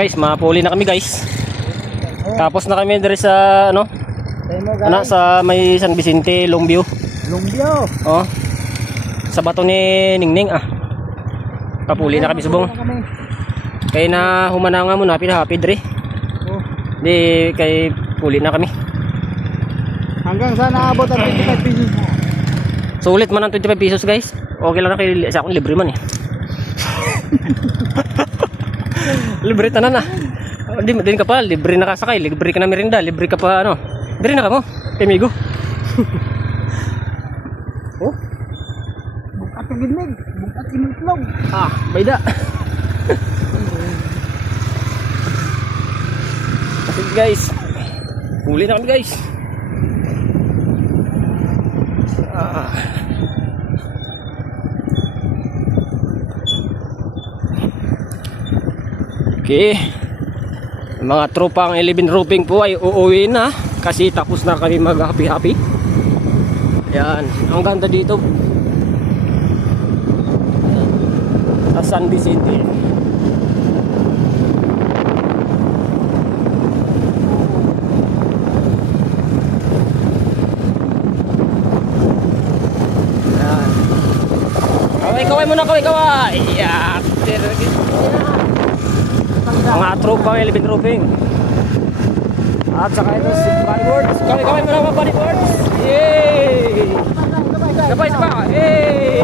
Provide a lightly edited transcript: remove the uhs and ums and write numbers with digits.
Guys, mapuli na kami guys. Tapos na kami dari sa ano? Sa may San Vicente, Longbio. Longbio. Oh. Sa bato ni Ningning Papuli na kami subong. Kaya na humana nga muna pinahapid re. Di kay puli na kami. Hanggang saan naabot ang 25 pesos mo? Sulit man ang 25 pesos guys. Okay lang na kay sa akong libre man eh. Libre tanan na. Din ka pa, libre na kasakay, libre ka na merinda, libre ka pa ano. Libre na ka mo, amigo. Oh. Bukat ginig, bukat imutlog. Bayda. Kasi guys, huli na kami guys. Okay. Mga tropang 11 roping po ay uuwi na kasi tapos na kami mag happy. Yan, ang ganda dito. Sa San Vicente. Yan. Kaway muna, kaway. Yeah. Mga tropang 11 roping. At saka ito si bodyboards. Kaway mo na mga bodyboards. Yay! Sabay. Yay!